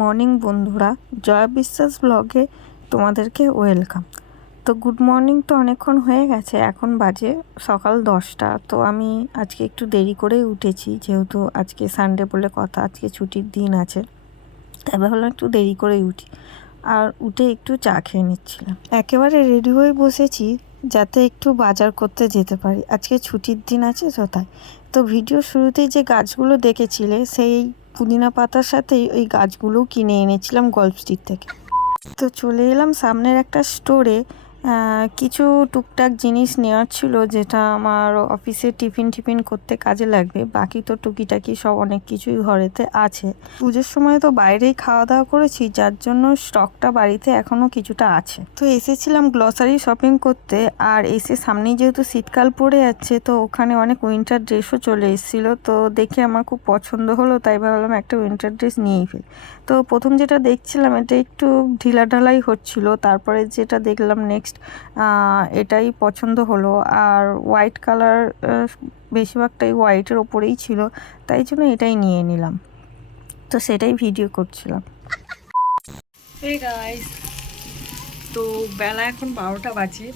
Morning বন্ধুরা, জয়া বিশ্বাস ব্লগে তোমাদেরকে ওয়েলকাম। তো গুড মর্নিং তো অনেকক্ষণ হয়ে গেছে, এখন বাজে সকাল দশটা। তো আমি আজকে একটু দেরি করেই উঠেছি, যেহেতু আজকে সানডে বলে কথা, আজকে ছুটির দিন আছে, তাই ভাবলাম একটু দেরি করেই উঠি। আর উঠে একটু চা খেয়ে নিচ্ছিলাম। একেবারে রেডি হয়ে বসেছি, যাতে একটু বাজার করতে যেতে পারি। আজকে ছুটির দিন আছে তো তাই। তো ভিডিও শুরুতেই যে গাছগুলো দেখেছিলে, সেই পুদিনা পাতার সাথে ওই গাছগুলোও কিনে এনেছিলাম গল্প স্ট্রিট থেকে। তো চলে এলাম সামনের একটা স্টোরে কিছু টুকটাক জিনিস নেওয়ার ছিল যেটা আমার অফিসে টিফিন টিফিন করতে কাজে লাগবে। বাকি তো টুকিটাকি সব অনেক কিছুই ঘরেতে আছে। পুজোর সময় তো বাইরেই খাওয়া দাওয়া করেছি, যার জন্য স্টকটা বাড়িতে এখনও কিছুটা আছে। তো এসেছিলাম গ্লসারি শপিং করতে, আর এসে সামনেই যেহেতু শীতকাল পড়ে যাচ্ছে, তো ওখানে অনেক উইন্টার ড্রেসও চলে এসেছিল। তো দেখে আমার খুব পছন্দ হলো, তাই ভাবলাম একটা উইন্টার ড্রেস নিয়েই ফেল। তো প্রথম যেটা দেখছিলাম, এটা একটু ঢিলা ঢালাই হচ্ছিল, তারপরে যেটা দেখলাম নেক্সট এটাই পছন্দ হলো। আর হোয়াইট কালার বেশিরভাগটাই হোয়াইটের ওপরেই ছিল, তাই জন্য এটাই নিয়ে নিলাম। তো সেটাই ভিডিও করছিলাম। তো বেলা এখন বারোটা বাজে।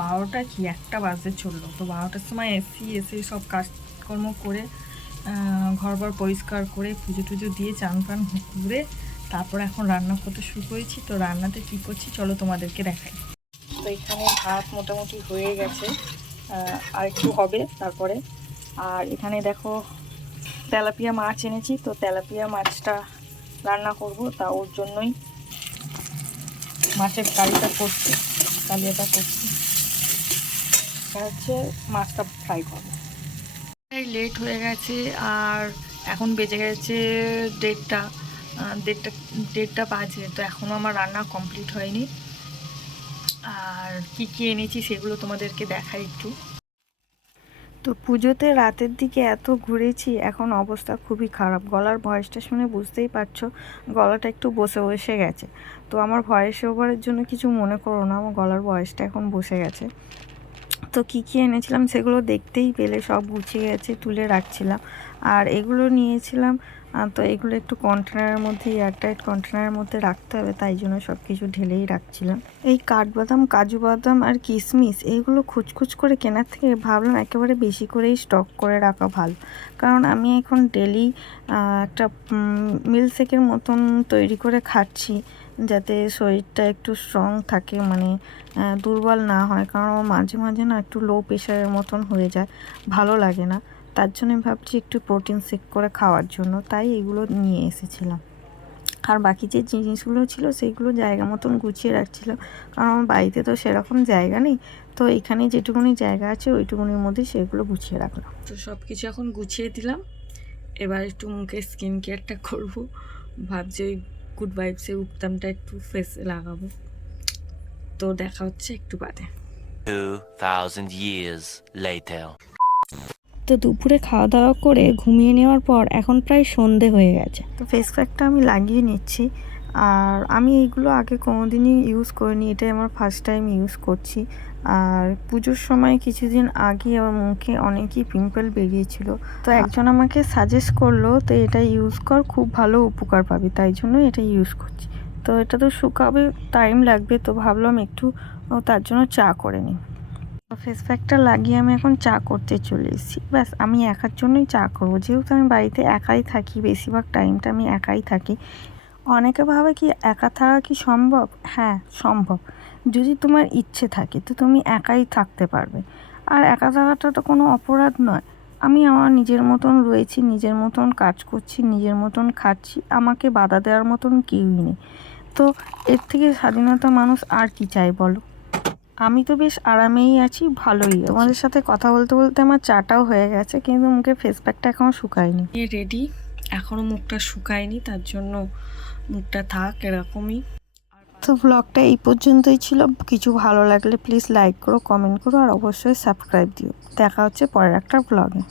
বারোটা কি? একটা বাজে চলল। তো বারোটার সময় এসি, এসে সব কাজকর্ম করে ঘর পরিষ্কার করে, পুজো টুজো দিয়ে চান ফান করে তারপর এখন রান্না করতে শুরু করেছি। তো রান্নাতে কী করছি? চলো তোমাদেরকে দেখাই। এখানে ভাত মোটামুটি হয়ে গেছে। আর একটু হবে তারপরে। আর এখানে দেখো, তেলাপিয়া মাছ এনেছি, তো তেলাপিয়া মাছটা রান্না করব, তা ওর জন্যই মাছের কালিটা করছি, কালিয়াটা করছি। হচ্ছে মাছটা ফ্রাই করব। লেট হয়ে গেছে, আর এখন বেজে গেছে দেড়টা দেড়টা দেড়টা বাজে, তো এখনও আমার রান্না কমপ্লিট হয়নি। আর কি কি এনেছি সেগুলো তোমাদেরকে দেখাই একটু। তো পুজোতে রাতের দিকে এত ঘুরেছি, এখন অবস্থা খুবই খারাপ। গলার ভয়েসটা শুনে বুঝতেই পারছ, গলাটা একটু বসে বসে গেছে। তো আমার ভয়েস ওভারের জন্য কিছু মনে করো না, আমার গলার ভয়েসটা এখন বসে গেছে। তো কী কী এনেছিলাম সেগুলো দেখতেই পেলে, সব গুছিয়ে গেছে তুলে রাখছিলাম। আর এগুলো নিয়েছিলাম তো এগুলো একটু কন্টেনারের মধ্যে এয়ারটাইট কন্টেনারের মধ্যে রাখতে হবে, তাই জন্য সব কিছু ঢেলেই রাখছিলাম। এই কাঠবাদাম, কাজু বাদাম আর কিশমিশ এইগুলো খুচখুচ করে কেনার থেকে ভাবলাম একেবারে বেশি করেই স্টক করে রাখা ভালো। কারণ আমি এখন ডেলি একটা মিলসেকের মতন তৈরি করে খাচ্ছি। যাতে শরীরটা একটু স্ট্রং থাকে মানে দুর্বল না হয়, কারণ মাঝে মাঝে না একটু লো প্রেশারের মতন হয়ে যায়, ভালো লাগে না। তার জন্য ভাবছি একটু প্রোটিন শেক করে খাওয়ার জন্য, তাই এগুলো নিয়ে এসেছিলাম। আর বাকি যে জিনিসগুলো ছিল, সেইগুলো জায়গা মতন গুছিয়ে রাখছিলাম, কারণ আমার বাড়িতে তো সেরকম জায়গা নেই, তো এখানে যেটুকুনি জায়গা আছে, ওইটুকুনির মধ্যে সেগুলো গুছিয়ে রাখলাম। তো সব কিছু এখন গুছিয়ে দিলাম। এবার একটু মুখে স্কিন কেয়ারটা করব। ভাবছি ওই গুড ভাইবসের উত্তামটা একটু ফেসে লাগাবো। তো দেখা হচ্ছে একটু বাদে। 2000 years later তো দুপুরে খাওয়া দাওয়া করে ঘুমিয়ে নেওয়ার পর এখন প্রায় সন্ধে হয়ে গেছে। তো ফেস প্যাকটা আমি লাগিয়ে নিচ্ছি। আর আমি এইগুলো আগে কোনোদিনই ইউজ করিনি এটাই আমার ফার্স্ট টাইম ইউজ করছি। আর পুজোর সময় কিছুদিন আগে আমার মুখে অনেকই পিম্পল বেরিয়েছিল। তো একজন আমাকে সাজেস্ট করল তো এটা ইউজ কর খুব ভালো উপকার পাবি। তাই জন্য এটা ইউজ করছি। তো এটা তো শুকাবে টাইম লাগবে তো ভাবলাম একটু তার জন্য চা করে নিই। ফেস প্যাকটা লাগিয়ে আমি এখন চা করতে চলে এসেছি। ব্যাস আমি একার জন্যই চা করব। যেহেতু আমি বাড়িতে একাই থাকি বেশিরভাগ টাইমটা আমি একাই থাকি। অনেকে ভাবে কি একা থাকা কি সম্ভব? হ্যাঁ সম্ভব। যদি তোমার ইচ্ছে থাকে, তো তুমি একাই থাকতে পারবে। আর একা থাকাটা তো কোনো অপরাধ নয়। আমি আমার নিজের মতন রয়েছি, নিজের মতন কাজ করছি, নিজের মতন খাচ্ছি, আমাকে বাধা দেওয়ার মতন কেউই নেই। তো এর থেকে স্বাধীনতা মানুষ আর কি চায় বলো? আমি তো বেশ আরামেই আছি, ভালোই। তোমাদের সাথে কথা বলতে বলতে আমার চাটাও হয়ে গেছে, কিন্তু মুখে ফেস প্যাকটা এখনও শুকায়নি। রেডি এখনও মুখটা শুকায়নি, তার জন্য মুখটা থাক এরকমই। তো ব্লগটা এই পর্যন্তই ছিল। কিছু ভালো লাগলে প্লিজ লাইক করো কমেন্ট করো, আর অবশ্যই সাবস্ক্রাইব দিও। দেখা হচ্ছে পরের একটা ব্লগে